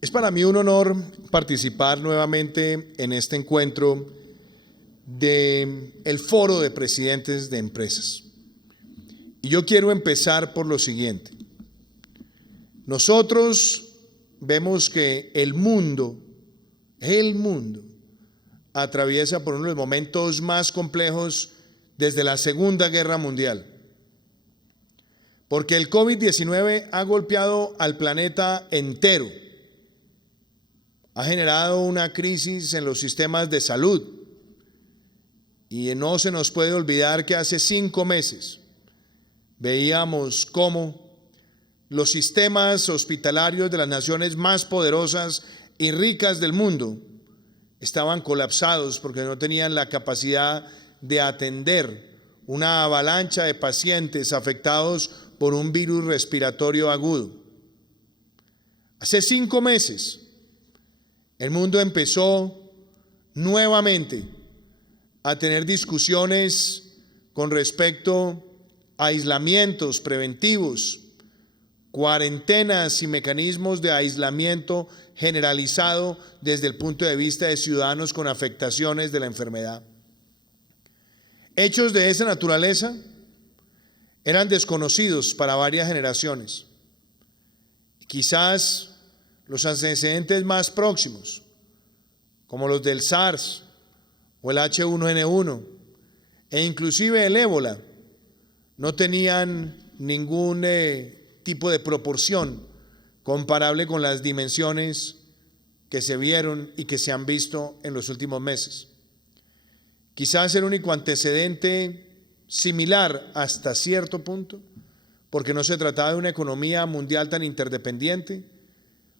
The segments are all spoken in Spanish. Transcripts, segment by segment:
Es para mí un honor participar nuevamente en este encuentro del Foro de Presidentes de Empresas. Y yo quiero empezar por lo siguiente. Nosotros vemos que el mundo atraviesa por uno de los momentos más complejos desde la Segunda Guerra Mundial. Porque el COVID-19 ha golpeado al planeta entero. Ha generado una crisis en los sistemas de salud. Y no se nos puede olvidar que hace 5 meses veíamos cómo los sistemas hospitalarios de las naciones más poderosas y ricas del mundo estaban colapsados porque no tenían la capacidad de atender una avalancha de pacientes afectados por un virus respiratorio agudo. Hace 5 meses, el mundo empezó nuevamente a tener discusiones con respecto a aislamientos preventivos, cuarentenas y mecanismos de aislamiento generalizado desde el punto de vista de ciudadanos con afectaciones de la enfermedad. Hechos de esa naturaleza eran desconocidos para varias generaciones. Quizás los antecedentes más próximos, como los del SARS o el H1N1 e inclusive el ébola, no tenían ningún tipo de proporción comparable con las dimensiones que se vieron y que se han visto en los últimos meses. Quizás el único antecedente similar hasta cierto punto, porque no se trataba de una economía mundial tan interdependiente,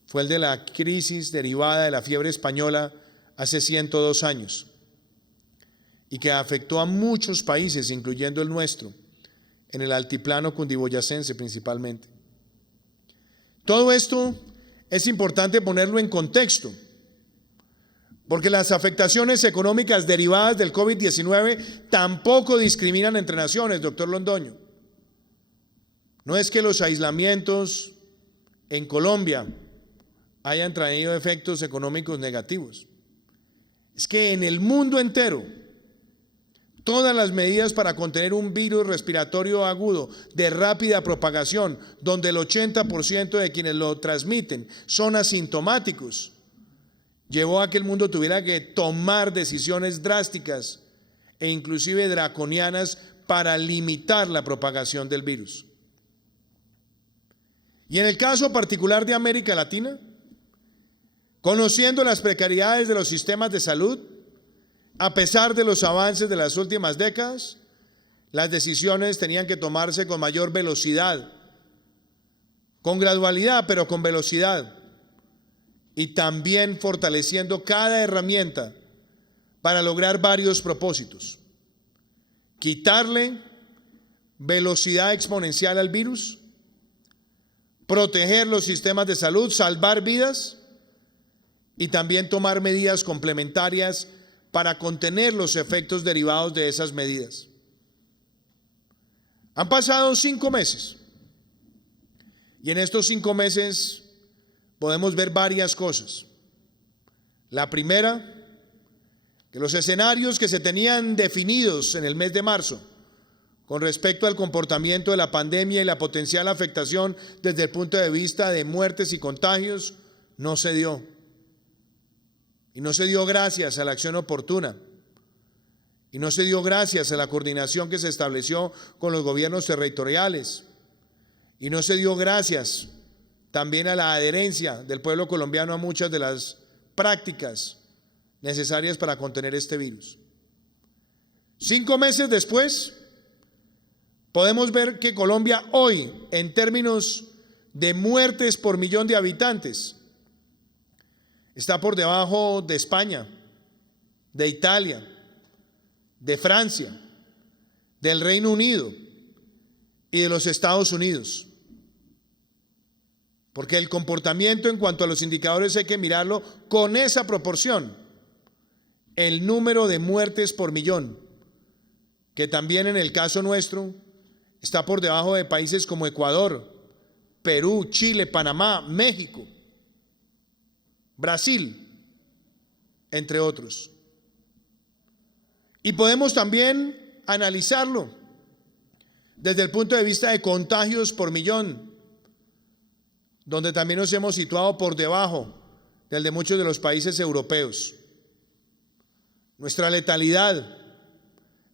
fue el de la crisis derivada de la fiebre española hace 102 años y que afectó a muchos países, incluyendo el nuestro, en el altiplano cundiboyacense principalmente. Todo esto es importante ponerlo en contexto, porque las afectaciones económicas derivadas del COVID-19 tampoco discriminan entre naciones, doctor Londoño. No es que los aislamientos en Colombia hayan traído efectos económicos negativos. Es que en el mundo entero, todas las medidas para contener un virus respiratorio agudo de rápida propagación, donde el 80% de quienes lo transmiten son asintomáticos, llevó a que el mundo tuviera que tomar decisiones drásticas e inclusive draconianas para limitar la propagación del virus. Y en el caso particular de América Latina, conociendo las precariedades de los sistemas de salud, a pesar de los avances de las últimas décadas, las decisiones tenían que tomarse con mayor velocidad, con gradualidad, pero con velocidad, y también fortaleciendo cada herramienta para lograr varios propósitos. Quitarle velocidad exponencial al virus, proteger los sistemas de salud, salvar vidas y también tomar medidas complementarias para contener los efectos derivados de esas medidas. Han pasado 5 meses y en estos 5 meses podemos ver varias cosas. La primera, que los escenarios que se tenían definidos en el mes de marzo con respecto al comportamiento de la pandemia y la potencial afectación desde el punto de vista de muertes y contagios no se dio. Y no se dio gracias a la acción oportuna. Y no se dio gracias a la coordinación que se estableció con los gobiernos territoriales. Y no se dio gracias también a la adherencia del pueblo colombiano a muchas de las prácticas necesarias para contener este virus. 5 meses después, podemos ver que Colombia hoy, en términos de muertes por millón de habitantes, está por debajo de España, de Italia, de Francia, del Reino Unido y de los Estados Unidos. Porque el comportamiento en cuanto a los indicadores hay que mirarlo con esa proporción. El número de muertes por millón, que también en el caso nuestro Está por debajo de países como Ecuador, Perú, Chile, Panamá, México, Brasil, entre otros. Y podemos también analizarlo desde el punto de vista de contagios por millón, donde también nos hemos situado por debajo del de muchos de los países europeos. Nuestra letalidad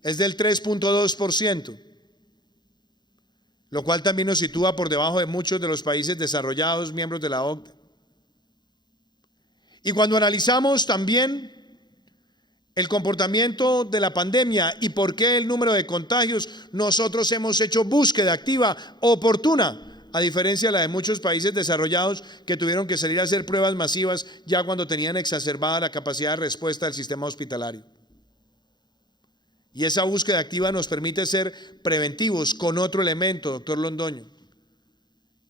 es del 3.2%, lo cual también nos sitúa por debajo de muchos de los países desarrollados, miembros de la OCDE. Y cuando analizamos también el comportamiento de la pandemia y por qué el número de contagios, nosotros hemos hecho búsqueda activa oportuna, a diferencia de la de muchos países desarrollados que tuvieron que salir a hacer pruebas masivas ya cuando tenían exacerbada la capacidad de respuesta del sistema hospitalario. Y esa búsqueda activa nos permite ser preventivos con otro elemento, doctor Londoño.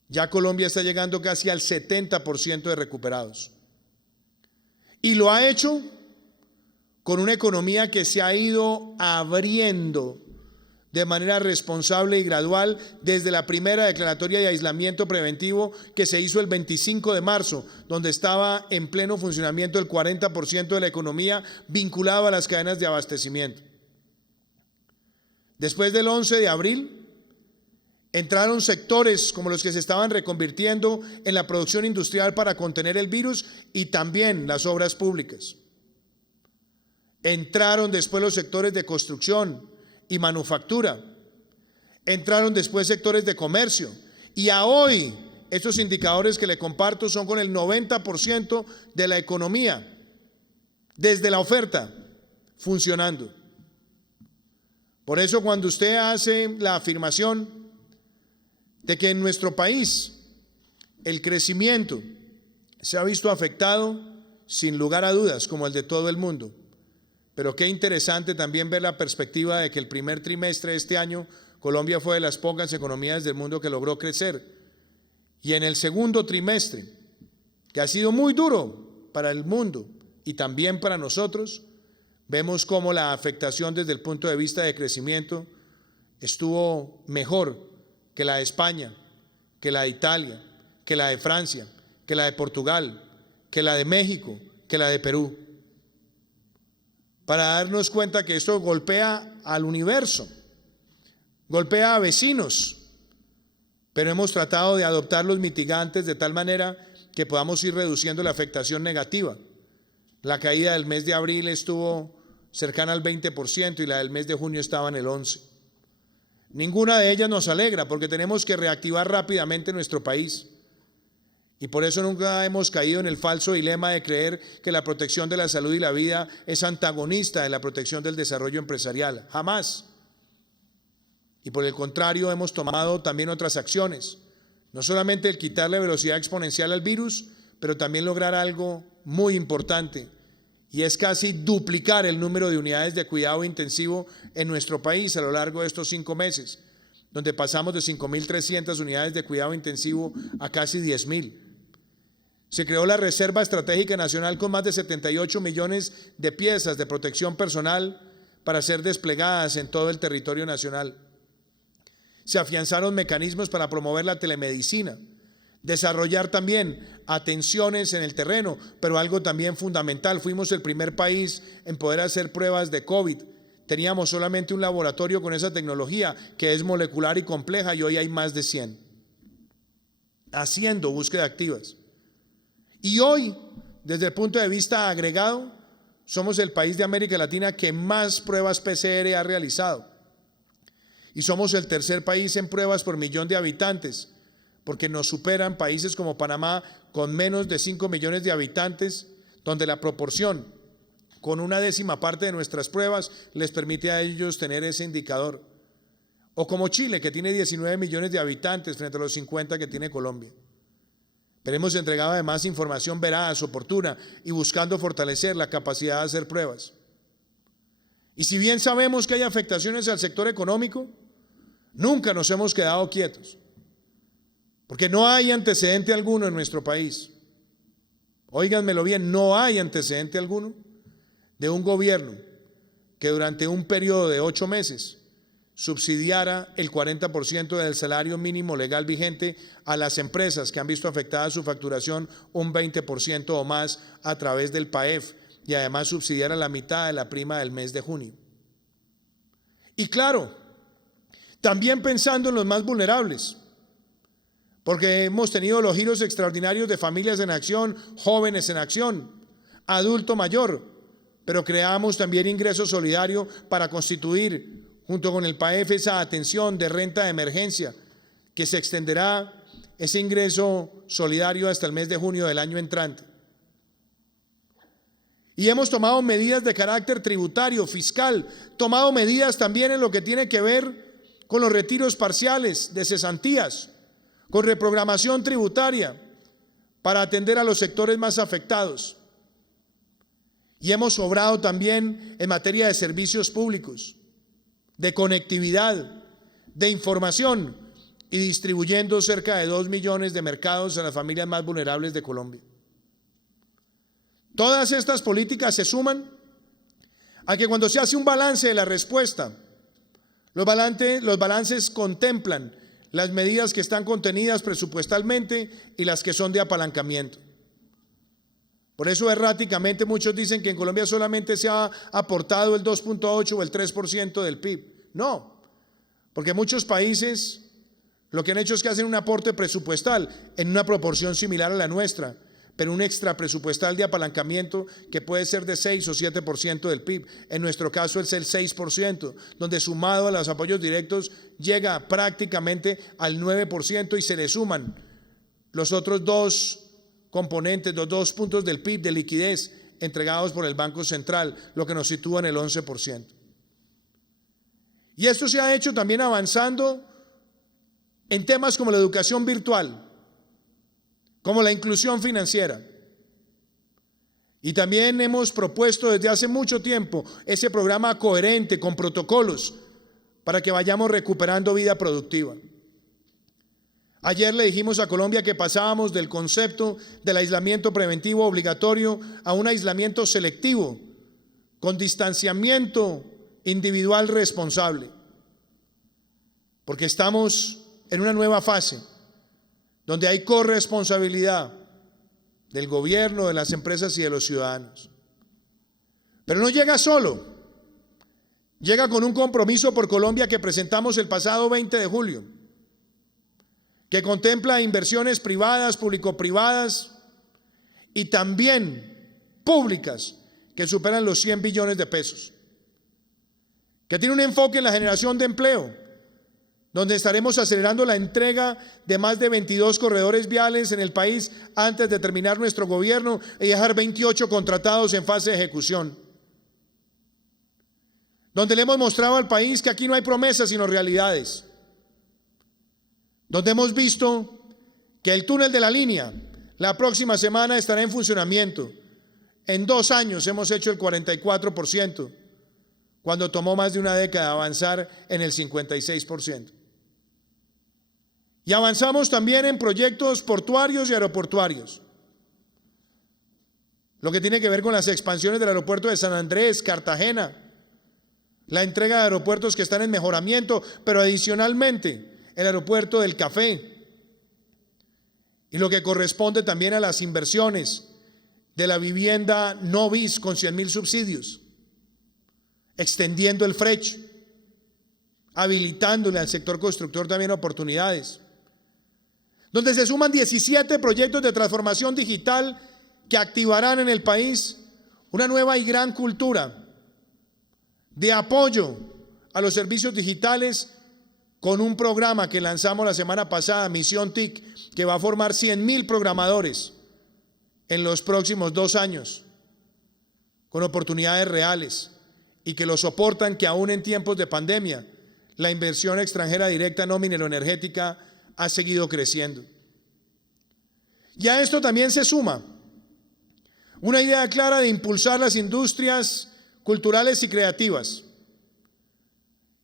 Ya Colombia está llegando casi al 70% de recuperados. Y lo ha hecho con una economía que se ha ido abriendo de manera responsable y gradual desde la primera declaratoria de aislamiento preventivo que se hizo el 25 de marzo, donde estaba en pleno funcionamiento el 40% de la economía vinculado a las cadenas de abastecimiento. Después del 11 de abril, entraron sectores como los que se estaban reconvirtiendo en la producción industrial para contener el virus y también las obras públicas. Entraron después los sectores de construcción y manufactura. Entraron después sectores de comercio. Y a hoy, estos indicadores que le comparto son con el 90% de la economía, desde la oferta, funcionando. Por eso cuando usted hace la afirmación de que en nuestro país el crecimiento se ha visto afectado, sin lugar a dudas, como el de todo el mundo. Pero qué interesante también ver la perspectiva de que el primer trimestre de este año Colombia fue de las pocas economías del mundo que logró crecer. Y en el segundo trimestre, que ha sido muy duro para el mundo y también para nosotros, vemos cómo la afectación desde el punto de vista de crecimiento estuvo mejor que la de España, que la de Italia, que la de Francia, que la de Portugal, que la de México, que la de Perú. Para darnos cuenta que esto golpea al universo, golpea a vecinos, pero hemos tratado de adoptar los mitigantes de tal manera que podamos ir reduciendo la afectación negativa. La caída del mes de abril estuvo cercana al 20% y la del mes de junio estaba en el 11%. Ninguna de ellas nos alegra porque tenemos que reactivar rápidamente nuestro país. Y por eso nunca hemos caído en el falso dilema de creer que la protección de la salud y la vida es antagonista de la protección del desarrollo empresarial. Jamás. Y por el contrario, hemos tomado también otras acciones. No solamente el quitarle velocidad exponencial al virus, pero también lograr algo muy importante. Y es casi duplicar el número de unidades de cuidado intensivo en nuestro país a lo largo de estos 5 meses, donde pasamos de 5.300 unidades de cuidado intensivo a casi 10.000. Se creó la Reserva Estratégica Nacional con más de 78 millones de piezas de protección personal para ser desplegadas en todo el territorio nacional. Se afianzaron mecanismos para promover la telemedicina, desarrollar también atenciones en el terreno, pero algo también fundamental, fuimos el primer país en poder hacer pruebas de COVID. Teníamos solamente un laboratorio con esa tecnología que es molecular y compleja y hoy hay más de 100 haciendo búsquedas activas. Y hoy, desde el punto de vista agregado, somos el país de América Latina que más pruebas PCR ha realizado. Y somos el tercer país en pruebas por millón de habitantes, porque nos superan países como Panamá con menos de 5 millones de habitantes, donde la proporción con 1/10 parte de nuestras pruebas les permite a ellos tener ese indicador. O como Chile, que tiene 19 millones de habitantes frente a los 50 que tiene Colombia. Pero hemos entregado además información veraz, oportuna y buscando fortalecer la capacidad de hacer pruebas. Y si bien sabemos que hay afectaciones al sector económico, nunca nos hemos quedado quietos, porque no hay antecedente alguno en nuestro país. Óiganmelo bien, no hay antecedente alguno de un gobierno que durante un periodo de 8 meses subsidiara el 40% del salario mínimo legal vigente a las empresas que han visto afectada su facturación un 20% o más a través del PAEF, y además subsidiara la mitad de la prima del mes de junio. Y claro, también pensando en los más vulnerables, porque hemos tenido los giros extraordinarios de Familias en Acción, Jóvenes en Acción, Adulto Mayor, pero creamos también ingreso solidario para constituir junto con el PAEF esa atención de renta de emergencia, que se extenderá ese ingreso solidario hasta el mes de junio del año entrante. Y hemos tomado medidas de carácter tributario, fiscal, tomado medidas también en lo que tiene que ver con los retiros parciales de cesantías, con reprogramación tributaria para atender a los sectores más afectados. Y hemos obrado también en materia de servicios públicos, de conectividad, de información, y distribuyendo cerca de 2 millones de mercados a las familias más vulnerables de Colombia. Todas estas políticas se suman a que cuando se hace un balance de la respuesta, los balances contemplan las medidas que están contenidas presupuestalmente y las que son de apalancamiento. Por eso erráticamente muchos dicen que en Colombia solamente se ha aportado el 2.8 o el 3% del PIB. No, porque muchos países lo que han hecho es que hacen un aporte presupuestal en una proporción similar a la nuestra, pero un extra presupuestal de apalancamiento que puede ser de 6 o 7% del PIB. En nuestro caso es el 6%, donde sumado a los apoyos directos llega prácticamente al 9% y se le suman los otros dos componentes, los 2 puntos del PIB de liquidez entregados por el Banco Central, lo que nos sitúa en el 11%. Y esto se ha hecho también avanzando en temas como la educación virtual, como la inclusión financiera. Y también hemos propuesto desde hace mucho tiempo ese programa coherente con protocolos para que vayamos recuperando vida productiva. Ayer le dijimos a Colombia que pasábamos del concepto del aislamiento preventivo obligatorio a un aislamiento selectivo, con distanciamiento individual responsable, porque estamos en una nueva fase donde hay corresponsabilidad del gobierno, de las empresas y de los ciudadanos. Pero no llega solo, llega con un compromiso por Colombia que presentamos el pasado 20 de julio, que contempla inversiones privadas, público-privadas y también públicas que superan los 100 billones de pesos, que tiene un enfoque en la generación de empleo, donde estaremos acelerando la entrega de más de 22 corredores viales en el país antes de terminar nuestro gobierno y dejar 28 contratados en fase de ejecución. Donde le hemos mostrado al país que aquí no hay promesas sino realidades. Donde hemos visto que el túnel de la línea la próxima semana estará en funcionamiento. En 2 años hemos hecho el 44%, cuando tomó más de una década avanzar en el 56%. Y avanzamos también en proyectos portuarios y aeroportuarios. Lo que tiene que ver con las expansiones del aeropuerto de San Andrés, Cartagena, la entrega de aeropuertos que están en mejoramiento, pero adicionalmente el aeropuerto del Café. Y lo que corresponde también a las inversiones de la vivienda no bis con 100.000 subsidios, extendiendo el FRECH, habilitándole al sector constructor también oportunidades, donde se suman 17 proyectos de transformación digital que activarán en el país una nueva y gran cultura de apoyo a los servicios digitales, con un programa que lanzamos la semana pasada, Misión TIC, que va a formar 100.000 programadores en los próximos 2 años, con oportunidades reales, y que lo soportan que aún en tiempos de pandemia la inversión extranjera directa no mineroenergética ha seguido creciendo. Y a esto también se suma una idea clara de impulsar las industrias culturales y creativas,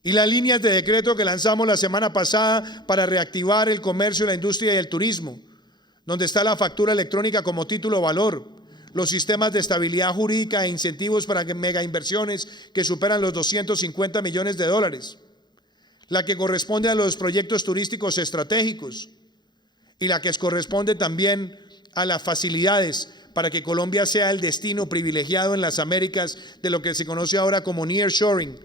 y las líneas de decreto que lanzamos la semana pasada para reactivar el comercio, la industria y el turismo, donde está la factura electrónica como título valor, los sistemas de estabilidad jurídica e incentivos para mega inversiones que superan los $250 millones, la que corresponde a los proyectos turísticos estratégicos y la que corresponde también a las facilidades para que Colombia sea el destino privilegiado en las Américas de lo que se conoce ahora como nearshoring,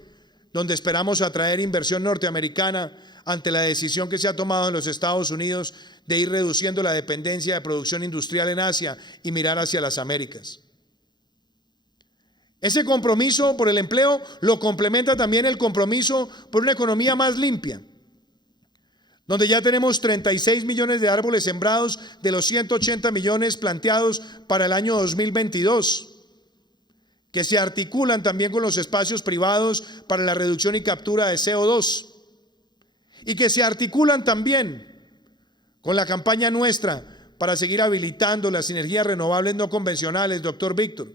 donde esperamos atraer inversión norteamericana ante la decisión que se ha tomado en los Estados Unidos de ir reduciendo la dependencia de producción industrial en Asia y mirar hacia las Américas. Ese compromiso por el empleo lo complementa también el compromiso por una economía más limpia, donde ya tenemos 36 millones de árboles sembrados de los 180 millones planteados para el año 2022, que se articulan también con los espacios privados para la reducción y captura de CO2, y que se articulan también con la campaña nuestra para seguir habilitando las energías renovables no convencionales, doctor Víctor,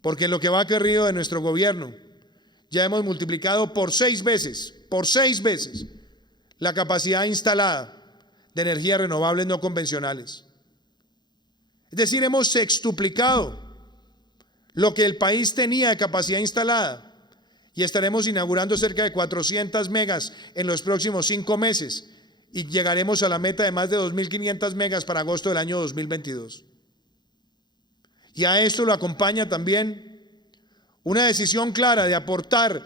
porque en lo que va corrido de nuestro gobierno ya hemos multiplicado por 6 veces, la capacidad instalada de energías renovables no convencionales. Es decir, hemos sextuplicado lo que el país tenía de capacidad instalada y estaremos inaugurando cerca de 400 megas en los próximos 5 meses y llegaremos a la meta de más de 2.500 megas para agosto del año 2022. Y a esto lo acompaña también una decisión clara de aportar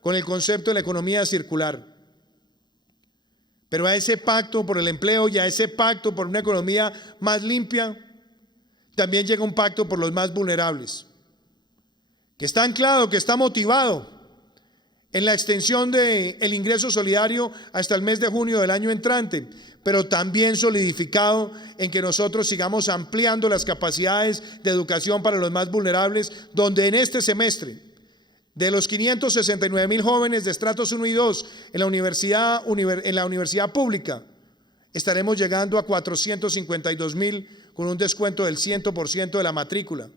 con el concepto de la economía circular. Pero a ese pacto por el empleo y a ese pacto por una economía más limpia, también llega un pacto por los más vulnerables, que está anclado, que está motivado en la extensión del ingreso solidario hasta el mes de junio del año entrante, pero también solidificado en que nosotros sigamos ampliando las capacidades de educación para los más vulnerables, donde en este semestre, de los 569,000 jóvenes de estratos 1 y 2 en la universidad pública, estaremos llegando a 452,000 con un descuento del 100% de la matrícula,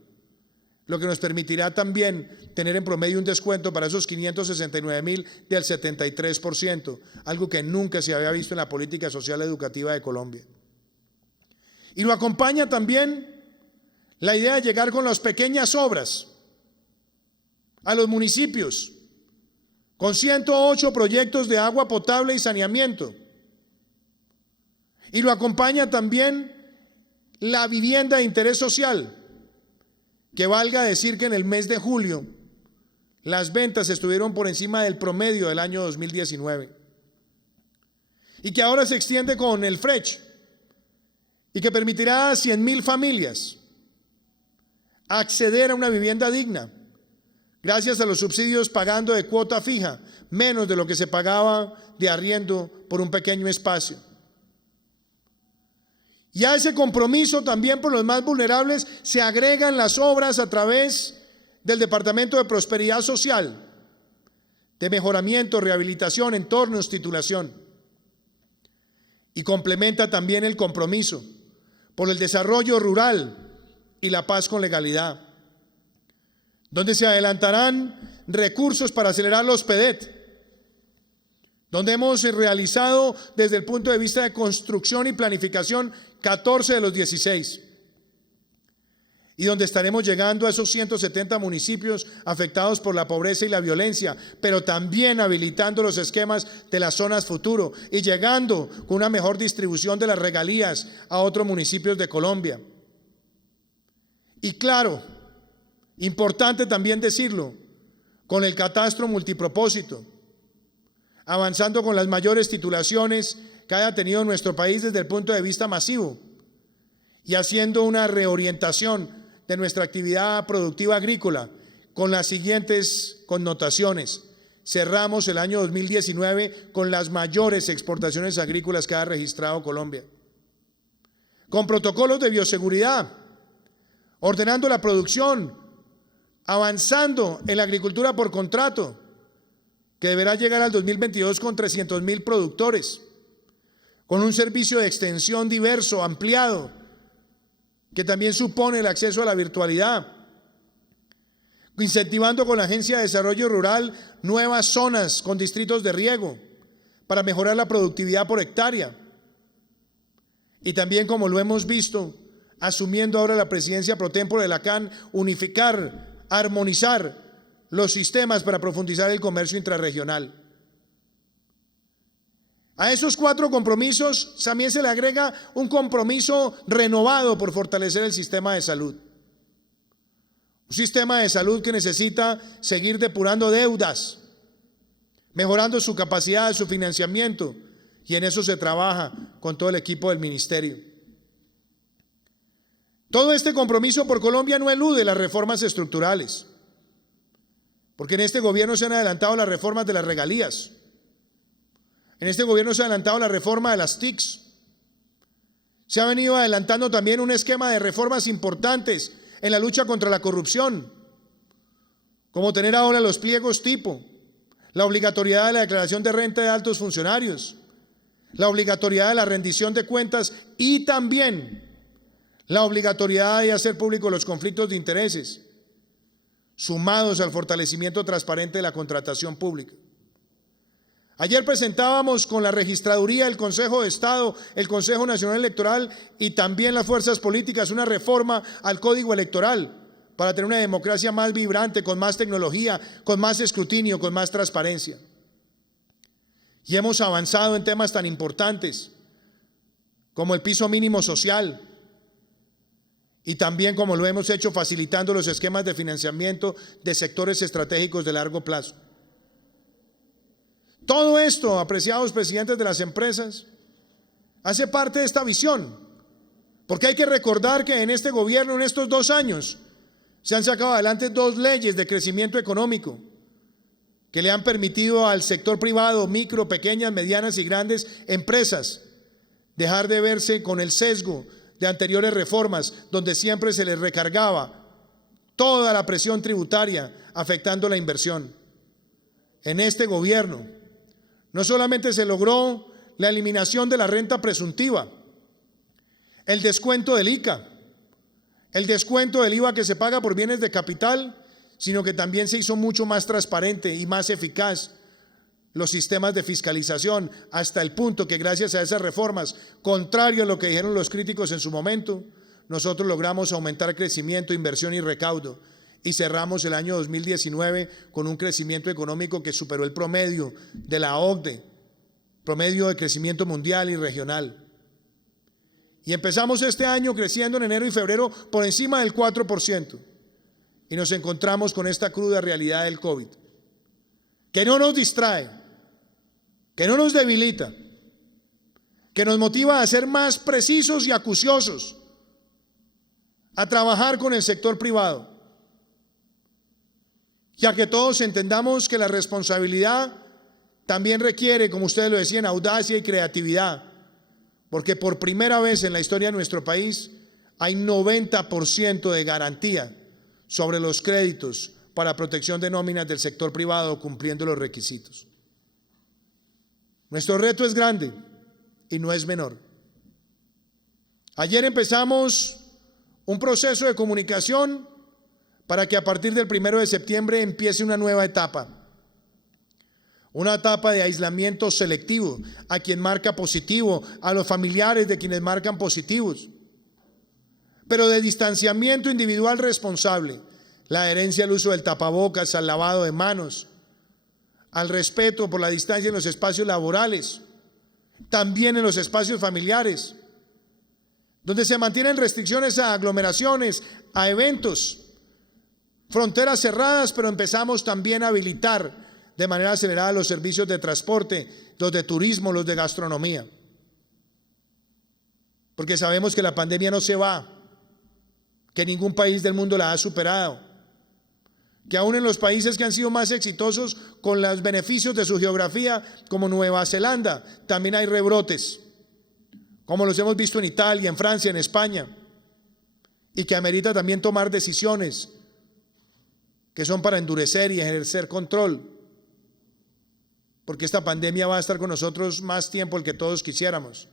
lo que nos permitirá también tener en promedio un descuento para esos 569,000 del 73%, algo que nunca se había visto en la política social educativa de Colombia. Y lo acompaña también la idea de llegar con las pequeñas obras a los municipios, con 108 proyectos de agua potable y saneamiento. Y lo acompaña también la vivienda de interés social, que valga decir que en el mes de julio las ventas estuvieron por encima del promedio del año 2019 y que ahora se extiende con el FRECH y que permitirá a 100,000 familias acceder a una vivienda digna gracias a los subsidios pagando de cuota fija menos de lo que se pagaba de arriendo por un pequeño espacio. Y a ese compromiso también por los más vulnerables se agregan las obras a través del Departamento de Prosperidad Social, de mejoramiento, rehabilitación, entornos, titulación. Y complementa también el compromiso por el desarrollo rural y la paz con legalidad, donde se adelantarán recursos para acelerar los PEDET, donde hemos realizado desde el punto de vista de construcción y planificación 14 de los 16, y donde estaremos llegando a esos 170 municipios afectados por la pobreza y la violencia, pero también habilitando los esquemas de las zonas futuro y llegando con una mejor distribución de las regalías a otros municipios de Colombia. Y claro, importante también decirlo, con el catastro multipropósito, avanzando con las mayores titulaciones que haya tenido nuestro país desde el punto de vista masivo y haciendo una reorientación de nuestra actividad productiva agrícola con las siguientes connotaciones. Cerramos el año 2019 con las mayores exportaciones agrícolas que ha registrado Colombia, con protocolos de bioseguridad, ordenando la producción, avanzando en la agricultura por contrato, que deberá llegar al 2022 con 300,000 productores, con un servicio de extensión diverso, ampliado, que también supone el acceso a la virtualidad, incentivando con la Agencia de Desarrollo Rural nuevas zonas con distritos de riego para mejorar la productividad por hectárea. Y también, como lo hemos visto, asumiendo ahora la presidencia pro tempore de la CAN, unificar, armonizar los sistemas para profundizar el comercio intrarregional. A esos 4 compromisos también se le agrega un compromiso renovado por fortalecer el sistema de salud. Un sistema de salud que necesita seguir depurando deudas, mejorando su capacidad, su financiamiento, y en eso se trabaja con todo el equipo del ministerio. Todo este compromiso por Colombia no elude las reformas estructurales, porque en este gobierno se han adelantado las reformas de las regalías. En este gobierno se ha adelantado la reforma de las TICs. Se ha venido adelantando también un esquema de reformas importantes en la lucha contra la corrupción, como tener ahora los pliegos tipo, la obligatoriedad de la declaración de renta de altos funcionarios, la obligatoriedad de la rendición de cuentas y también la obligatoriedad de hacer públicos los conflictos de intereses, sumados al fortalecimiento transparente de la contratación pública. Ayer presentábamos con la Registraduría, el Consejo de Estado, el Consejo Nacional Electoral y también las fuerzas políticas una reforma al Código Electoral para tener una democracia más vibrante, con más tecnología, con más escrutinio, con más transparencia. Y hemos avanzado en temas tan importantes como el piso mínimo social y también como lo hemos hecho facilitando los esquemas de financiamiento de sectores estratégicos de largo plazo. Todo esto, apreciados presidentes de las empresas, hace parte de esta visión, porque hay que recordar que en este gobierno, en estos 2 años, se han sacado adelante 2 leyes de crecimiento económico que le han permitido al sector privado, micro, pequeñas, medianas y grandes empresas, dejar de verse con el sesgo de anteriores reformas, donde siempre se les recargaba toda la presión tributaria, afectando la inversión. En este gobierno, no solamente se logró la eliminación de la renta presuntiva, el descuento del ICA, el descuento del IVA que se paga por bienes de capital, sino que también se hizo mucho más transparente y más eficaz los sistemas de fiscalización, hasta el punto que gracias a esas reformas, contrario a lo que dijeron los críticos en su momento, nosotros logramos aumentar crecimiento, inversión y recaudo. Y cerramos el año 2019 con un crecimiento económico que superó el promedio de la OCDE, promedio de crecimiento mundial y regional. Y empezamos este año creciendo en enero y febrero por encima del 4%. Y nos encontramos con esta cruda realidad del COVID, que no nos distrae, que no nos debilita, que nos motiva a ser más precisos y acuciosos, a trabajar con el sector privado. Ya que todos entendamos que la responsabilidad también requiere, como ustedes lo decían, audacia y creatividad, porque por primera vez en la historia de nuestro país hay 90% de garantía sobre los créditos para protección de nóminas del sector privado cumpliendo los requisitos. Nuestro reto es grande y no es menor. Ayer empezamos un proceso de comunicación para que a partir del 1 de septiembre empiece una nueva etapa de aislamiento selectivo a quien marca positivo, a los familiares de quienes marcan positivos, pero de distanciamiento individual responsable, la adherencia al uso del tapabocas, al lavado de manos, al respeto por la distancia en los espacios laborales, también en los espacios familiares, donde se mantienen restricciones a aglomeraciones, a eventos, fronteras cerradas, pero empezamos también a habilitar de manera acelerada los servicios de transporte, los de turismo, los de gastronomía. Porque sabemos que la pandemia no se va, que ningún país del mundo la ha superado, que aún en los países que han sido más exitosos con los beneficios de su geografía, como Nueva Zelanda, también hay rebrotes, como los hemos visto en Italia, en Francia, en España, y que amerita también tomar decisiones que son para endurecer y ejercer control, porque esta pandemia va a estar con nosotros más tiempo del que todos quisiéramos,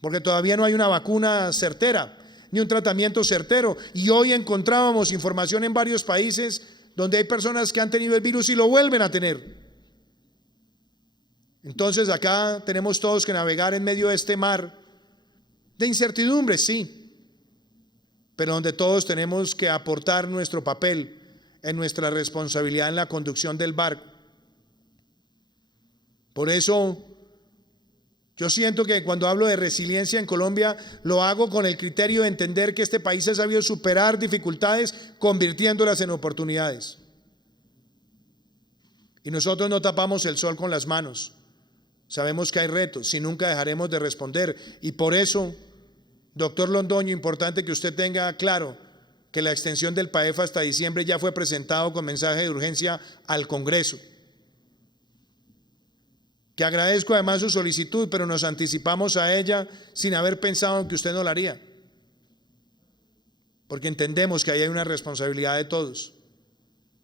porque todavía no hay una vacuna certera, ni un tratamiento certero, y hoy encontrábamos información en varios países donde hay personas que han tenido el virus y lo vuelven a tener. Entonces acá tenemos todos que navegar en medio de este mar de incertidumbre, sí, pero donde todos tenemos que aportar nuestro papel en nuestra responsabilidad en la conducción del barco. Por eso Yo siento que cuando hablo de resiliencia en Colombia, lo hago con el criterio de entender que este país ha sabido superar dificultades, convirtiéndolas en oportunidades. Y nosotros no tapamos el sol con las manos. Sabemos que hay retos y nunca dejaremos de responder. Y por eso, doctor Londoño, importante que usted tenga claro que la extensión del PAEF hasta diciembre ya fue presentado con mensaje de urgencia al Congreso. Que agradezco además su solicitud, pero nos anticipamos a ella sin haber pensado en que usted no la haría. Porque entendemos que ahí hay una responsabilidad de todos,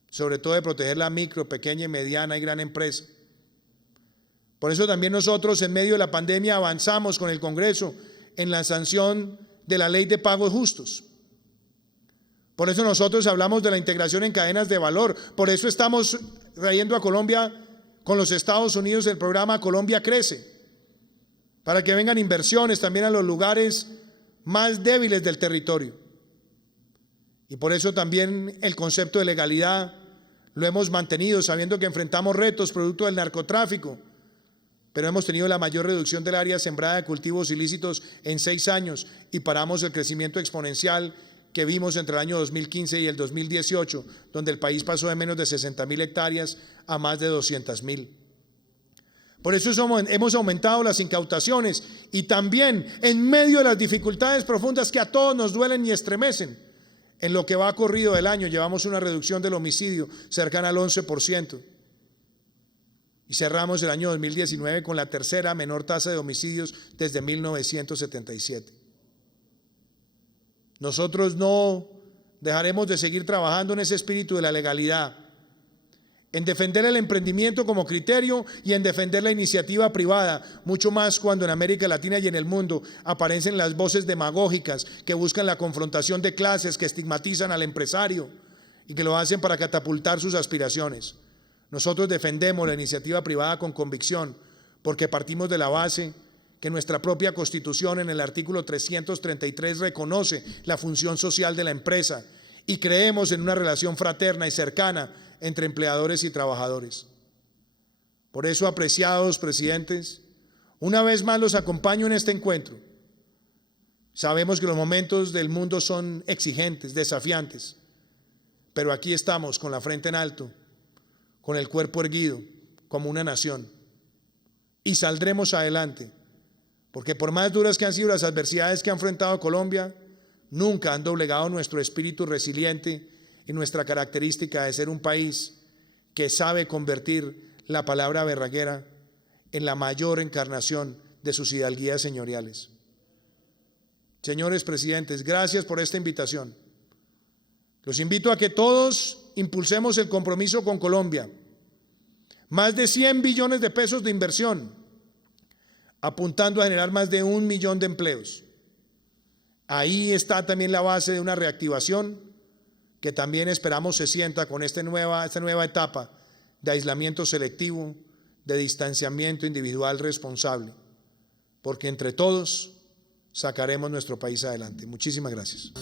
sobre todo de proteger la micro, pequeña y mediana y gran empresa. Por eso también nosotros en medio de la pandemia avanzamos con el Congreso en la sanción de la Ley de Pagos Justos. Por eso nosotros hablamos de la integración en cadenas de valor. Por eso estamos trayendo a Colombia con los Estados Unidos el programa Colombia Crece, para que vengan inversiones también a los lugares más débiles del territorio. Y por eso también el concepto de legalidad lo hemos mantenido, sabiendo que enfrentamos retos producto del narcotráfico, pero hemos tenido la mayor reducción del área sembrada de cultivos ilícitos en 6 años y paramos el crecimiento exponencial que vimos entre el año 2015 y el 2018, donde el país pasó de menos de 60.000 hectáreas a más de 200.000. Por eso hemos aumentado las incautaciones y también en medio de las dificultades profundas que a todos nos duelen y estremecen. En lo que va corrido del año llevamos una reducción del homicidio cercana al 11% y cerramos el año 2019 con la tercera menor tasa de homicidios desde 1977. Nosotros no dejaremos de seguir trabajando en ese espíritu de la legalidad, en defender el emprendimiento como criterio y en defender la iniciativa privada, mucho más cuando en América Latina y en el mundo aparecen las voces demagógicas que buscan la confrontación de clases, que estigmatizan al empresario y que lo hacen para catapultar sus aspiraciones. Nosotros defendemos la iniciativa privada con convicción, porque partimos de la base que nuestra propia Constitución en el artículo 333 reconoce la función social de la empresa y creemos en una relación fraterna y cercana entre empleadores y trabajadores. Por eso, apreciados presidentes, una vez más los acompaño en este encuentro. Sabemos que los momentos del mundo son exigentes, desafiantes, pero aquí estamos con la frente en alto, con el cuerpo erguido, como una nación, y saldremos adelante. Porque por más duras que han sido las adversidades que ha enfrentado Colombia, nunca han doblegado nuestro espíritu resiliente y nuestra característica de ser un país que sabe convertir la palabra berraguera en la mayor encarnación de sus hidalguías señoriales. Señores presidentes, gracias por esta invitación. Los invito a que todos impulsemos el compromiso con Colombia. Más de 100 billones de pesos de inversión, apuntando a generar más de 1 millón de empleos. Ahí está también la base de una reactivación que también esperamos se sienta con esta nueva etapa de aislamiento selectivo, de distanciamiento individual responsable, porque entre todos sacaremos nuestro país adelante. Muchísimas gracias.